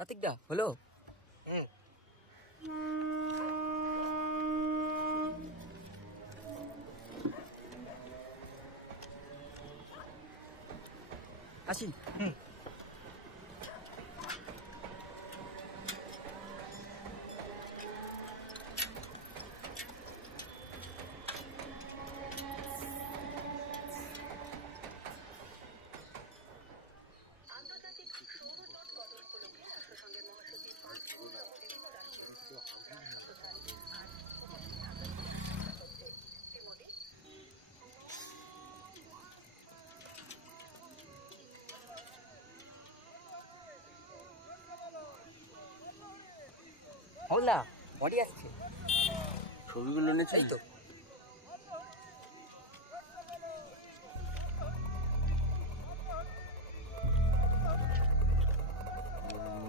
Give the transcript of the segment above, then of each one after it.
কার্তিকদা হলো? আসি। হলা বডি আসছে, ছবিগুলো এনেছে এই তো।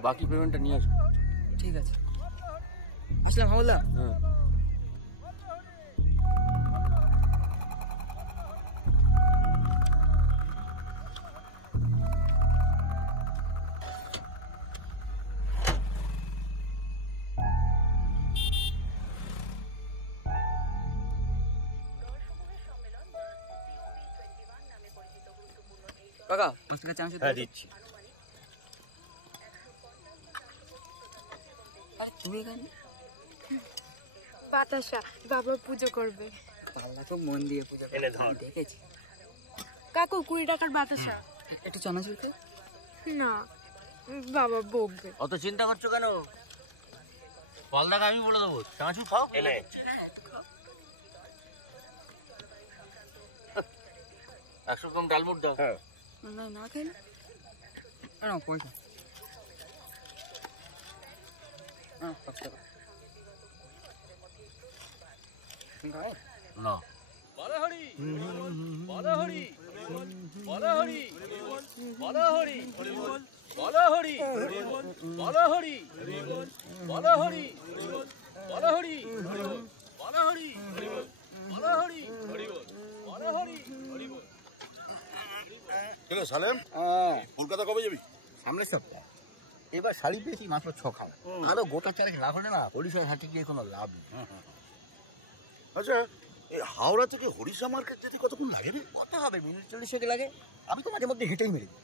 বাকি পেমেন্টটা নিয়ে আসবো। ঠিক আছে, আসলাম হাওলা। হ্যাঁ কাকা 5 টাকা চান্স দিচ্ছি। তুমি এখানে? বাতাসা বাবা পুজো করবে। পাল্লা তো মন দিয়ে পুজো এনে ধর। দেখেছি। কাকু 20 টাকার বাতাসা। একটু চানাচুর খা। না বাবা বকবে। অত চিন্তা করছো কেন? ফল দেখা আমি বলে দেবো, চানাচুর খাও। এনে 100 গ্রাম ডালমুট দাও। না না খেলে না পয়সা। হ্যাঁ 5 টাকা না বলহরি বলহরি বলহরি বলহরি বলহরি বলহরি বলহরি বলহরি বলহরি বলহরি বলহরি। কেন সালেম, কলকাতা কবে যাবি? সামনের সপ্তাহে। এবার শাড়ি পেয়েছি মাত্র 6 খানা, আরো গোটা চারেক লাভ হলে না হরিশায় হাটে গিয়ে কোনো লাভ নেই। আচ্ছা, এই হাওড়া থেকে হরিশা মার্কেট যেতে কতক্ষণ লাগে রে? কত হবে? মিনিট 40 সেকেন্ড লাগে। আমি তো মাঝে মধ্যে হেঁটেই মেরে দিই।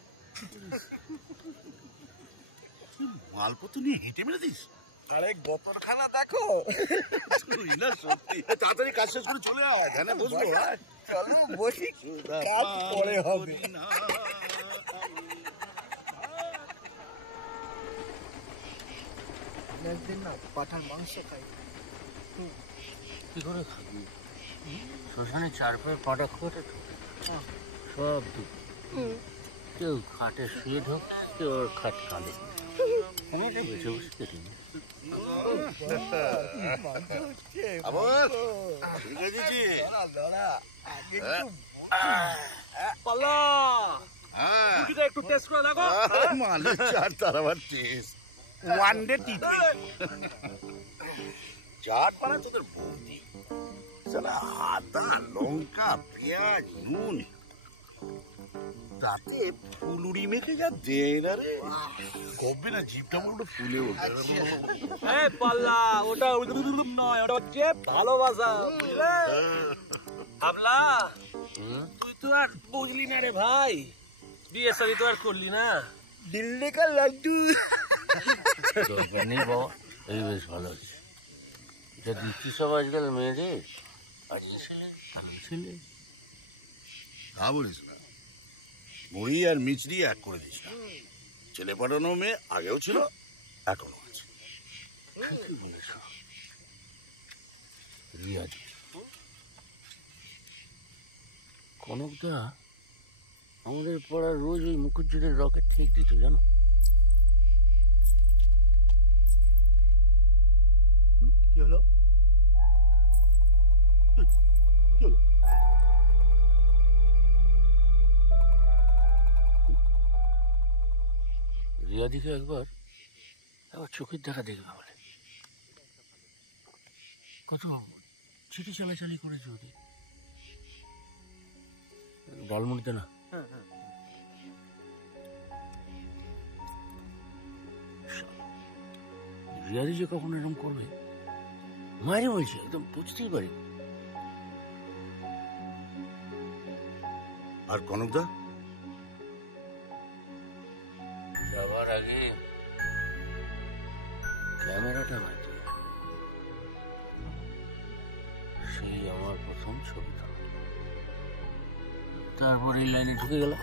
মালপত্র নিয়ে হেঁটে মেরে দিস? আরে গোপরখানা দেখো। তুই না সত্যি তাড়াতাড়ি কাজ শেষ করে চলে আয়, ধ্যানে বসবো। চলো বসি, কাজ পরে হবে। দিন না পাঠার মাংস খাই। কি করে খাবি? শ্মশানে 4 পায়ে পাটা খোটা সব দুঃখ। কেউ খাটে শুয়ে ঢোক, কেউ ওর খাট কাঁদে। আমি তো বেঁচে বসে কেটে নি। আবার ঠিক আছে জি। পাল্লা হ্যাঁ, মুরগিটা একটু টেস্ট করে দেখো। মালের চার তার আবার টেস্ট ওয়ান ডে টি। চাট বানা তোদের বৌদি, সালা আদা লঙ্কা পেঁয়াজ নুন, তাতে ফুলুরি মেখে যা দেয় না রে, কবে না জিভটা পুরো ফুলে ওঠে। এই পাল্লা ওটা নয়, ওটা হচ্ছে ভালোবাসা, বুঝলে? ভাবলা তুই তো আর বুঝলি না রে ভাই, বিয়ে শাড়ি তো আর করলি না। দিল্লি কা লাড্ডু দরকার নেই বাবা, এই বেশ ভালো আছে। এটা দিচ্ছি সব আজকাল মেয়েদের, আর এই ছেলে ছেলে তা বলিস না, মুড়ি আর মিচড়ি এক করে দিস না। ছেলে পাঠানো মেয়ে আগেও ছিল, এখনো আছে। ঠিকই বলেছ। রিয়াজ কনকদা আমাদের পাড়ার রোজ ওই মুখুজ্জুরের রকেট ঠিক দিত জানো। কি হলো? রিয়াদিকে একবার চোখের দেখা দেখবে বলে, কত চিঠি চালাচালি করেছে ওদের। ডালমুড়িতে না হ্যাঁ রিয়াদি যে কখনো এরকম করবে, মায়ের বলছি, একদম বুঝতেই পারি। আর কনকদা? সবার আগে ক্যামেরাটা বাজে, সেই আমার প্রথম ছবিটা, তারপর এই লাইনে ঢুকে গেল।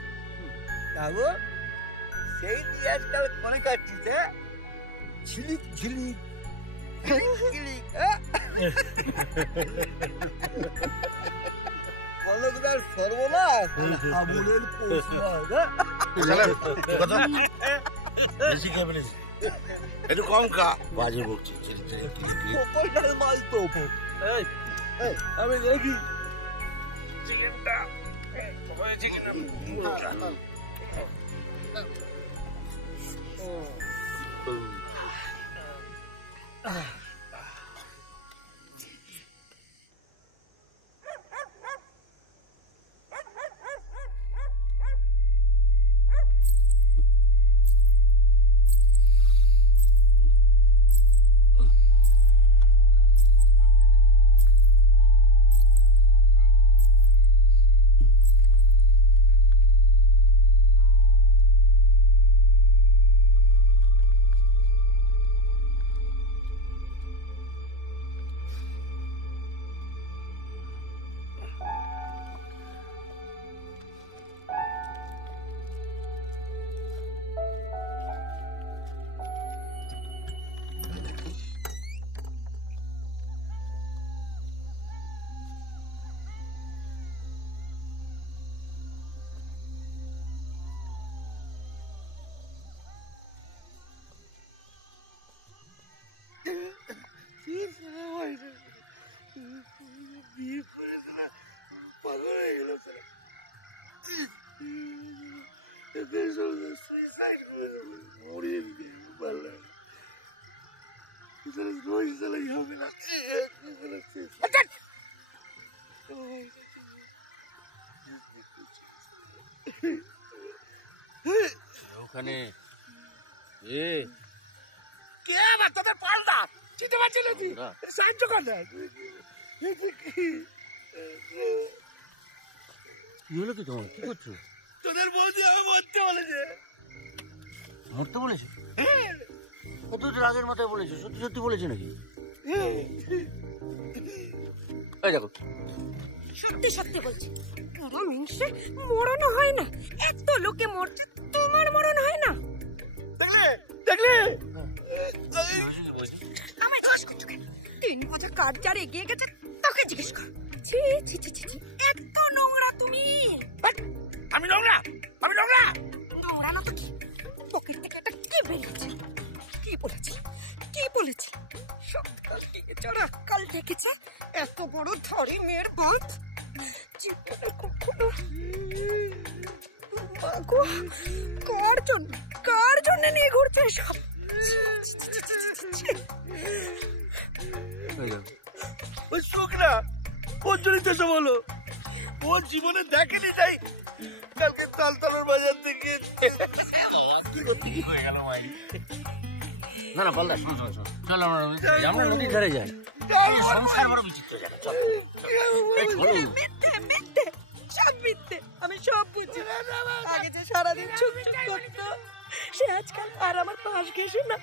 বাবু সেই নিয়ে আজকাল মনে কাটছিস ঝিলিক ঝিলিক ঝিলিক কনকদার সর্বনাশ আবুলের বেশি খেয়ে ফেলেছি, একটু কম খা। বাজে বকছি, মাল তো আমি দেখি চিকেনটা হয়েছে কিনা। বিয়ে করে তারা পাগল হয়ে গেল, তারা সুইসাইড করে মরিয়ে দিতে পারল। রোজ চালাই হবে না। ওখানে কে আমার তোদের পাল্টা চিনতে পারছি না, তুই সাহায্য কর না। কি হলো কি তোমার? কি করছো? তোদের বৌদি আমি মরতে বলেছে। মরতে বলেছে? ও তো রাগের মাথায় বলেছে, সত্যি সত্যি বলেছে নাকি? এই দেখো, সত্যি সত্যি বলছি, পুরো মিংসে মরণ হয় না, এত লোকে মরছে, তোমার মরণ হয় না। দেখলে আমি দোষ করছি কেন? 3 বছর কাজ যার এগিয়ে গেছে তোকে জিজ্ঞেস কর। ছি ছি ছি ছি, এত নোংরা তুমি। আমি নোংরা? আমি নোংরা? নোংরা না তো কি? পকেট থেকে এটা কি বেরিয়েছে? কি বলেছি? কি বলেছি? সকাল থেকে চড়া কাল থেকেছে, এত বড় ধরি মেয়ের বাদ জীবনে কখনো। মাগো, কার জন্য নিয়ে ঘুরছে সব? ওই শুকনা ওর জন্যই তো সব হলো। ওর জীবনে দেখেনি যাই কালকে তালতলার বাজার থেকে হয়ে গেল ভাই। না না পাল্লা, শোনো শোনো শোনো, চল আমরা নদীর ধারে যাই। সংসার বড় বিচিত্র জায়গা, চল। মিথ্যে সব মিথ্যে, আমি সব বুঝি। আগে যে সারাদিন চুপ চুপ করতো, সে আজকাল আর আমার পাশ ঘেসে না।